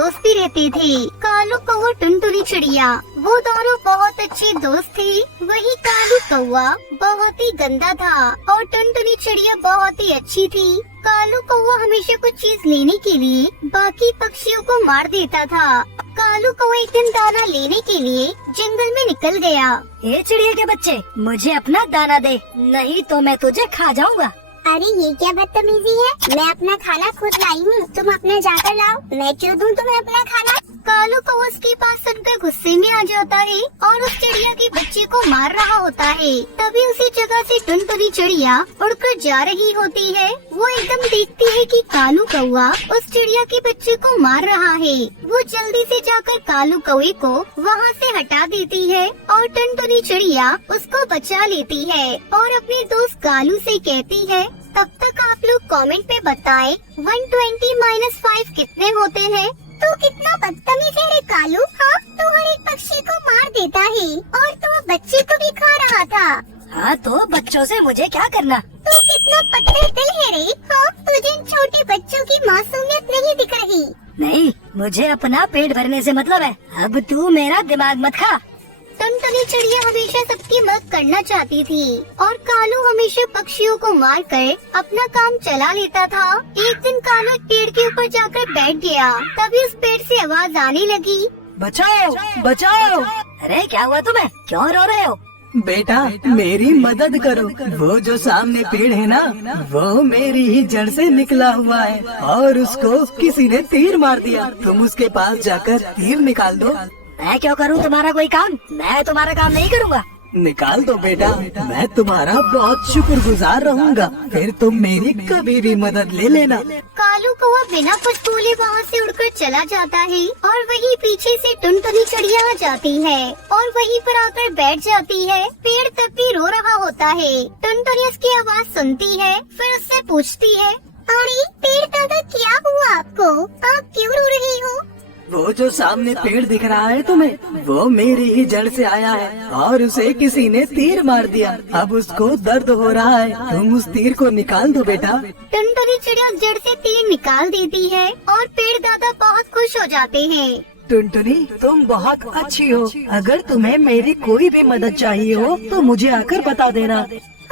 दोस्त भी रहते थे, कालू कौवा, टुनटुनी चिड़िया। वो दोनों बहुत अच्छे दोस्त थे। वही कालू कौवा बहुत ही गंदा था और टुनटुनी चिड़िया बहुत ही अच्छी थी। कालू कौवा हमेशा कुछ चीज लेने के लिए बाकी पक्षियों को मार देता था। कालू कौवा एक दिन दाना लेने के लिए जंगल में निकल गया। ए चिड़िया के बच्चे, मुझे अपना दाना दे, नहीं तो मैं तुझे खा जाऊंगा। अरे ये क्या बदतमीजी है, मैं अपना खाना खुद लाई हूँ, तुम अपना जाकर लाओ। मैं क्यों दूँ तुम्हें अपना खाना? कालू कौवा उसकी बात सुनकर गुस्से में आ जाता है और उस चिड़िया के बच्चे को मार रहा होता है। तभी उसी जगह से टुनटुनी चिड़िया उड़कर जा रही होती है। वो एकदम देखती है कि कालू कौवा उस चिड़िया के बच्चे को मार रहा है। वो जल्दी से जाकर कालू कौवे को वहाँ से हटा देती है और टुनटुनी चिड़िया उसको बचा लेती है और अपने दोस्त कालू से कहती है, तब तक आप लोग कमेंट पे बताएं 120 - 5 कितने होते हैं। तू कितना बदतमीज है रे कालू। हाँ, तू हर एक पक्षी को मार देता है और तू बच्चे को भी खा रहा था। हाँ तो बच्चों से मुझे क्या करना? तू कितना पत्थर दिल है रे। हाँ, तुझे इन छोटे बच्चों की मासूमियत नहीं दिख रही। नहीं, मुझे अपना पेट भरने से मतलब है। अब तू मेरा दिमाग मत खा। टुनटुनी चिड़िया हमेशा सबकी मदद करना चाहती थी और कालू हमेशा पक्षियों को मार कर अपना काम चला लेता था। एक दिन कालू एक पेड़ के ऊपर जाकर बैठ गया। तभी उस पेड़ से आवाज आने लगी, बचाओ बचाओ। अरे क्या हुआ तुम्हें, क्यों रो रहे हो? बेटा मेरी मदद करो, वो जो सामने पेड़ है ना, वो मेरी ही जड़ से निकला हुआ है और उसको किसी ने तीर मार दिया। तुम उसके पास जाकर तीर निकाल दो। मैं क्यों करूँ तुम्हारा कोई काम? मैं तुम्हारा काम नहीं करूँगा। निकाल दो बेटा, मैं तुम्हारा बहुत शुक्रगुजार रहूंगा। फिर तुम मेरी कभी भी मदद ले लेना। कालू कौवा बिना कुछ बोले वहाँ से उड़कर चला जाता है और वहीं पीछे से टुनटुनी चिड़िया आ जाती है और वहीं पर आकर बैठ जाती है। पेड़ तब भी रो रहा होता है। टुनटुनी उसकी आवाज सुनती है, फिर उससे पूछती है, अरे पेड़ दादा, क्या हुआ आपको? आप क्यों रो रही हो? वो जो सामने पेड़ दिख रहा है तुम्हें, वो मेरी ही जड़ से आया है और उसे किसी ने तीर मार दिया। अब उसको दर्द हो रहा है, तुम उस तीर को निकाल दो बेटा। टुनटुनी चिड़िया उस जड़ से तीर निकाल देती है और पेड़ दादा बहुत खुश हो जाते हैं। टुनटुनी तुम बहुत अच्छी हो, अगर तुम्हें मेरी कोई भी मदद चाहिए हो तो मुझे आकर बता देना।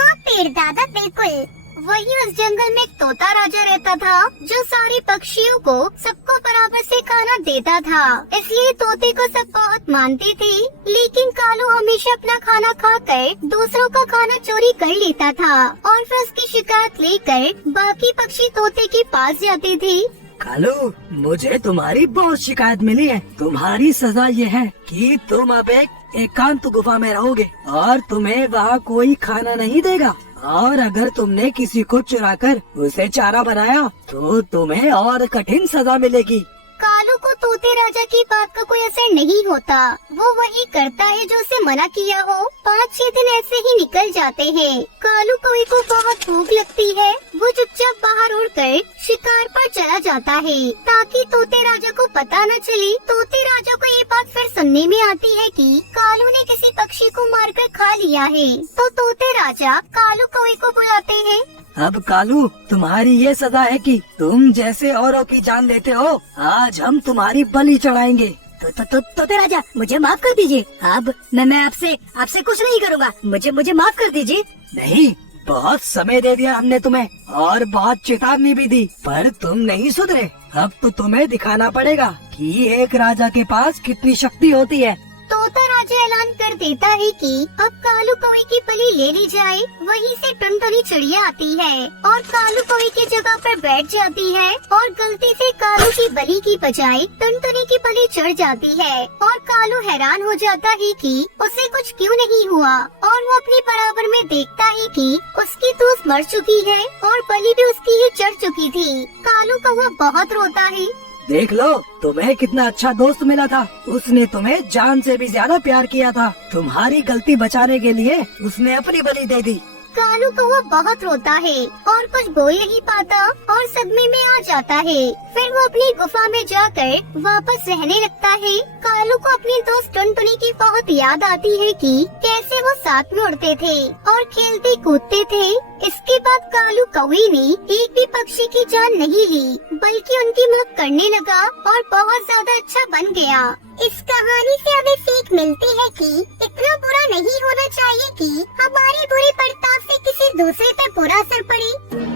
हाँ पेड़ दादा, बिल्कुल। वहीं उस जंगल में एक तोता राजा रहता था जो सारे पक्षियों को सबको बराबर से खाना देता था। इसलिए तोते को सब बहुत मानते थे। लेकिन कालू हमेशा अपना खाना खाकर दूसरों का खाना चोरी कर लेता था और फिर उसकी शिकायत लेकर बाकी पक्षी तोते के पास जाते थे। कालू, मुझे तुम्हारी बहुत शिकायत मिली है। तुम्हारी सजा ये है कि तुम अब एक एकांत गुफा में रहोगे और तुम्हें वहाँ कोई खाना नहीं देगा। और अगर तुमने किसी को चुराकर उसे चारा बनाया तो तुम्हें और कठिन सजा मिलेगी। कालू को तोते राजा की बात का कोई असर नहीं होता। वो वही करता है जो उसे मना किया हो। 5-6 दिन ऐसे ही निकल जाते हैं। कालू कौवे को बहुत भूख लगती है। वो चुपचाप बाहर उड़कर शिकार पर चला जाता है ताकि तोते राजा को पता न चले। तोते राजा को ये बात फिर सुनने में आती है कि कालू ने किसी पक्षी को मारकर खा लिया है। तो तोते राजा कालू कौवे को बुलाते हैं। अब कालू, तुम्हारी ये सजा है कि तुम जैसे औरों की जान लेते हो, आज हम तुम्हारी बलि चढ़ाएंगे। तो राजा, मुझे माफ कर दीजिए। अब मैं आपसे कुछ नहीं करूँगा। मुझे माफ कर दीजिए। नहीं, बहुत समय दे दिया हमने तुम्हें और बहुत चेतावनी भी दी, पर तुम नहीं सुधरे। अब तो तुम्हें दिखाना पड़ेगा कि एक राजा के पास कितनी शक्ति होती है। तोता राजा ऐलान कर देता है कि अब कालू कौवे की बलि ले ली जाए। वहीं से टुनटुनी चिड़िया आती है और कालू कौवे की जगह पर बैठ जाती है और गलती से कालू की बलि की बजाय टुनटुनी की बलि चढ़ जाती है और कालू हैरान हो जाता है कि उसे कुछ क्यों नहीं हुआ और वो अपनी बराबर में देखता है कि उसकी दोस्त मर चुकी है और बलि भी उसकी ही चढ़ चुकी थी। कालू कौवा बहुत रोता है। देख लो, तुम्हें कितना अच्छा दोस्त मिला था। उसने तुम्हें जान से भी ज्यादा प्यार किया था। तुम्हारी गलती बचाने के लिए उसने अपनी बलि दे दी। कालू कौवा बहुत रोता है और कुछ बोल नहीं पाता और सदमे में आ जाता है। फिर वो अपनी गुफा में जाकर वापस रहने लगता है। कालू को अपने दोस्त टुनटुनी की बहुत याद आती है कि कैसे वो साथ में उड़ते थे और खेलते कूदते थे। इसके बाद कालू कौवे ने एक भी पक्षी की जान नहीं ली, बल्कि उनकी मदद करने लगा और बहुत ज्यादा अच्छा बन गया। इस कहानी से हमें सीख मिलती है कि इतना बुरा नहीं होना चाहिए कि हमारे बुरे बर्ताव से किसी दूसरे पर बुरा असर पड़े।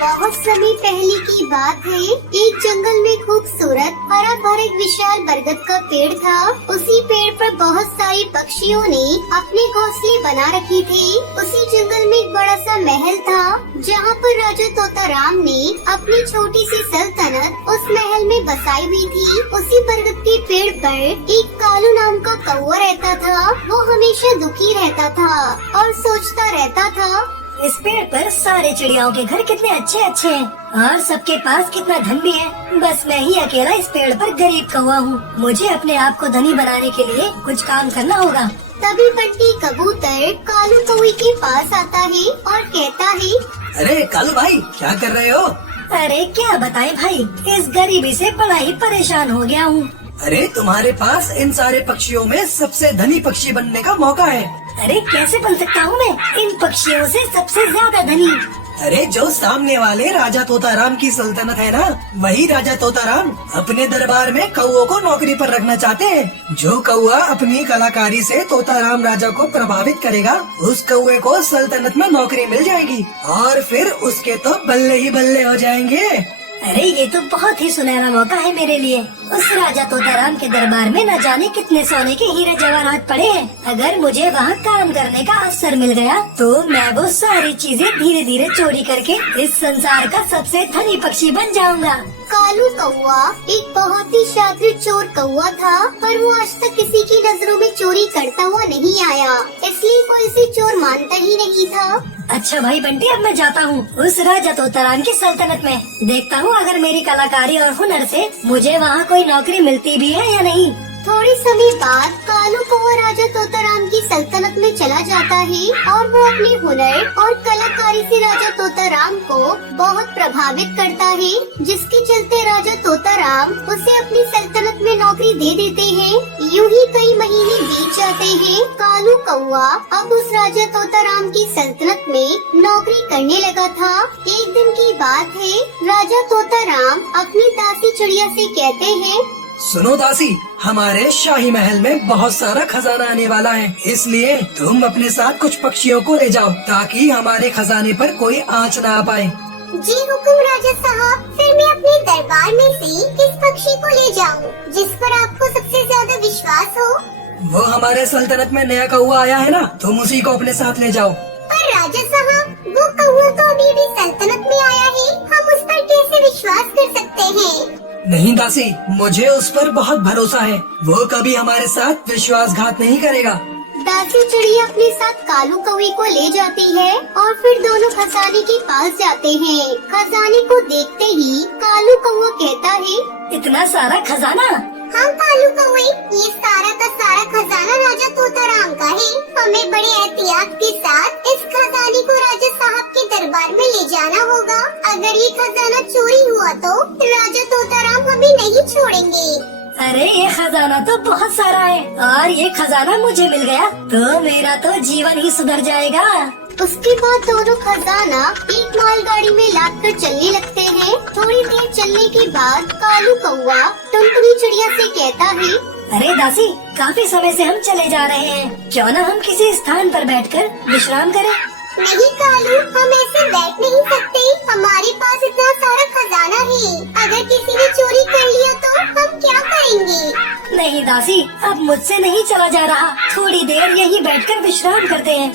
बहुत समय पहले की बात है। एक जंगल में खूबसूरत हरा भरा एक विशाल बरगद का पेड़ था। उसी पेड़ पर बहुत सारे पक्षियों ने अपने घोंसले बना रखे थे। उसी जंगल में एक बड़ा सा महल था, जहाँ पर राजा तोताराम ने अपनी छोटी सी सल्तनत उस महल में बसाई हुई थी। उसी बरगद के पेड़ पर एक कालू नाम का कौवा रहता था। वो हमेशा दुखी रहता था और सोचता रहता था, इस पेड़ पर सारे चिड़ियाओं के घर कितने अच्छे अच्छे हैं और सबके पास कितना धन भी है। बस मैं ही अकेला इस पेड़ पर गरीब कौवा हूँ। मुझे अपने आप को धनी बनाने के लिए कुछ काम करना होगा। तभी बंटी कबूतर कालू कौवे के पास आता है और कहता है, अरे कालू भाई, क्या कर रहे हो? अरे क्या बताएं भाई, इस गरीबी से बड़ा ही परेशान हो गया हूँ। अरे तुम्हारे पास इन सारे पक्षियों में सबसे धनी पक्षी बनने का मौका है। अरे कैसे बन सकता हूँ मैं इन पक्षियों से सबसे ज्यादा धनी? अरे जो सामने वाले राजा तोताराम की सल्तनत है ना, वही राजा तोताराम अपने दरबार में कौओं को नौकरी पर रखना चाहते हैं। जो कौआ अपनी कलाकारी से तोताराम राजा को प्रभावित करेगा, उस कौए को सल्तनत में नौकरी मिल जाएगी और फिर उसके तो बल्ले ही बल्ले हो जाएंगे। अरे ये तो बहुत ही सुनहरा मौका है मेरे लिए। उस राजा तोताराम के दरबार में न जाने कितने सोने के हीरे जवाहरात पड़े हैं। अगर मुझे वहाँ काम करने का अवसर मिल गया तो मैं वो सारी चीजें धीरे धीरे चोरी करके इस संसार का सबसे धनी पक्षी बन जाऊंगा। कालू कौवा एक बहुत ही शातिर चोर कौवा था, पर वो आज तक किसी की नजरों में चोरी करता हुआ नहीं आया, इसलिए कोई इसे चोर मानता ही नहीं था। अच्छा भाई बंटी, अब मैं जाता हूँ उस राजा तोताराम की सल्तनत में। देखता हूँ अगर मेरी कलाकारी और हुनर से मुझे वहाँ कोई नौकरी मिलती भी है या नहीं। थोड़े समय बाद कालू कौवा राजा तोताराम की सल्तनत में चला जाता है और वो अपने हुनर और कलाकारी से राजा तोताराम को बहुत प्रभावित करता है, जिसके चलते राजा तोताराम उसे अपनी सल्तनत में नौकरी दे देते हैं। यूं ही कई महीने बीत जाते हैं। कालू कौवा अब उस राजा तोताराम की सल्तनत में नौकरी करने लगा था। एक दिन की बात है, राजा तोताराम अपनी दासी चिड़िया से कहते हैं, सुनो दासी, हमारे शाही महल में बहुत सारा खजाना आने वाला है, इसलिए तुम अपने साथ कुछ पक्षियों को ले जाओ ताकि हमारे खजाने पर कोई आंच ना आ पाए। जी हुकुम राजा साहब। फिर मैं अपने दरबार में से किस पक्षी को ले जाऊं जिस पर आपको सबसे ज्यादा विश्वास हो? वो हमारे सल्तनत में नया कौआ आया है ना, तुम उसी को अपने साथ ले जाओ। पर राजा साहब, वो कौवा तो अभी भी सल्तनत में आया है, हम उस पर कैसे विश्वास कर सकते हैं? नहीं दासी, मुझे उस पर बहुत भरोसा है, वो कभी हमारे साथ विश्वासघात नहीं करेगा। दासी चिड़िया अपने साथ कालू कौवे को ले जाती है और फिर दोनों खजाने के पास जाते हैं। खजाने को देखते ही कालू कौवा कहता है, इतना सारा खजाना? हाँ कालू कौवे, ये सारा का सारा खजाना राजा तोताराम का है। हमें बड़े एहतियात के साथ इस खजाने को राजा साहब के दरबार में ले जाना होगा। अगर ये खजाना चोरी हुआ तो राजा तोताराम हमें नहीं छोड़ेंगे। अरे ये खजाना तो बहुत सारा है और ये खजाना मुझे मिल गया तो मेरा तो जीवन ही सुधर जाएगा। उसके बाद दोनों खजाना एक मालगाड़ी में लादकर चलने लगते हैं। थोड़ी देर चलने के बाद कालू कौवा टुनटुनी चिड़िया से कहता है, अरे दासी, काफी समय से हम चले जा रहे हैं, क्यों न हम किसी स्थान पर बैठकर विश्राम करें? नहीं कालू, हम ऐसे बैठ नहीं सकते। हमारे पास इतना सारा खजाना है, अगर किसी ने चोरी कर लिया तो हम क्या करेंगे? नहीं दासी, अब मुझसे नहीं चला जा रहा, थोड़ी देर यहीं बैठकर विश्राम करते हैं।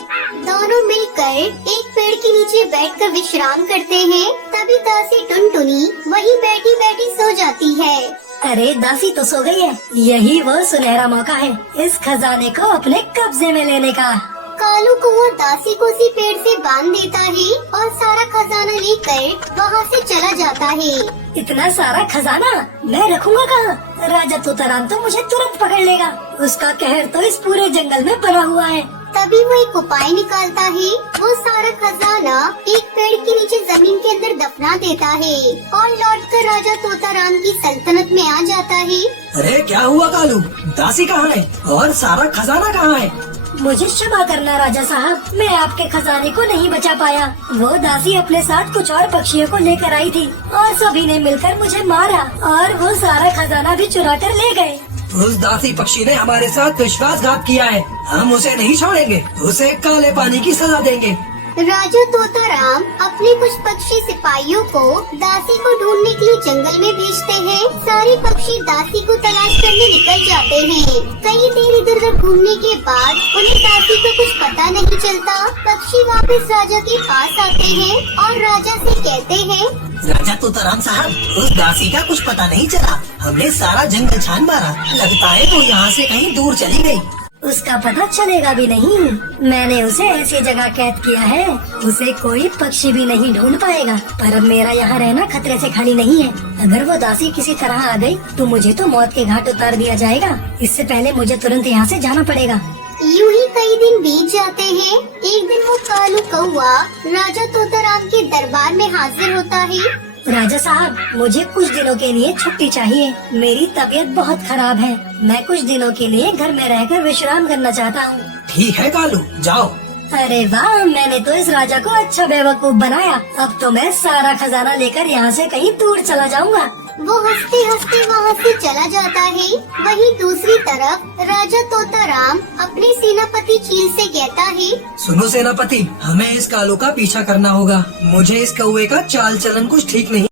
दोनों मिलकर एक पेड़ के नीचे बैठकर विश्राम करते हैं। तभी दासी टुनटुनी वहीं बैठी बैठी सो जाती है। अरे दासी तो सो गई है, यही वो सुनहरा मौका है इस खजाने को अपने कब्जे में लेने का। कालू कौवा दासी को उसी पेड़ से बांध देता है और सारा खजाना लेकर वहाँ से चला जाता है। इतना सारा खजाना मैं रखूंगा कहाँ? राजा तोताराम तो मुझे तुरंत पकड़ लेगा। उसका कहर तो इस पूरे जंगल में बना हुआ है। तभी वो एक उपाय निकालता है। वो सारा खजाना एक पेड़ के नीचे जमीन के अंदर दफना देता है और लौटकर राजा तोताराम की सल्तनत में आ जाता है। अरे क्या हुआ कालू, दासी कहाँ है और सारा खजाना कहाँ है? मुझे क्षमा करना राजा साहब, मैं आपके खजाने को नहीं बचा पाया। वो दासी अपने साथ कुछ और पक्षियों को लेकर आई थी और सभी ने मिलकर मुझे मारा और वो सारा खजाना भी चुरा कर ले गए। उस दासी पक्षी ने हमारे साथ विश्वासघात किया है, हम उसे नहीं छोड़ेंगे, उसे काले पानी की सजा देंगे। राजा तोताराम अपने कुछ पक्षी सिपाहियों को दासी को ढूंढने के लिए जंगल में भेजते हैं। सारे पक्षी दासी को तलाश करने निकल जाते हैं। कई देर इधर उधर घूमने के बाद उन्हें दासी को कुछ पता नहीं चलता। पक्षी वापस राजा के पास आते हैं और राजा से कहते हैं, राजा तोताराम साहब, उस दासी का कुछ पता नहीं चला, हमने सारा जंगल छान मारा, लगता है वो यहाँ से कहीं दूर चली गई। उसका पता चलेगा भी नहीं। मैंने उसे ऐसी जगह कैद किया है, उसे कोई पक्षी भी नहीं ढूंढ पाएगा। पर अब मेरा यहाँ रहना खतरे से खाली नहीं है। अगर वो दासी किसी तरह आ गई तो मुझे तो मौत के घाट उतार दिया जाएगा। इससे पहले मुझे तुरंत यहाँ से जाना पड़ेगा। यूं ही कई दिन बीत जाते हैं। एक दिन वो कालू कौआ राजा तोताराम के दरबार में हाजिर होता है। राजा साहब, मुझे कुछ दिनों के लिए छुट्टी चाहिए। मेरी तबीयत बहुत खराब है। मैं कुछ दिनों के लिए घर में रहकर विश्राम करना चाहता हूँ। ठीक है कालू, जाओ। अरे वाह, मैंने तो इस राजा को अच्छा बेवकूफ बनाया। अब तो मैं सारा खजाना लेकर यहाँ से कहीं दूर चला जाऊंगा। वो हंसते हंसते वहाँ से चला जाता है। वहीं दूसरी तरफ राजा तोताराम अपने सेनापति चील से कहता है, सुनो सेनापति, हमें इस कालू का पीछा करना होगा। मुझे इस कौवे का चाल चलन कुछ ठीक नहीं